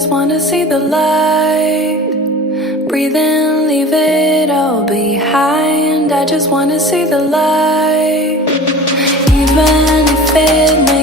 just wanna see the light. Breathe in, leave it all behind. I just wanna see the light. Even if it may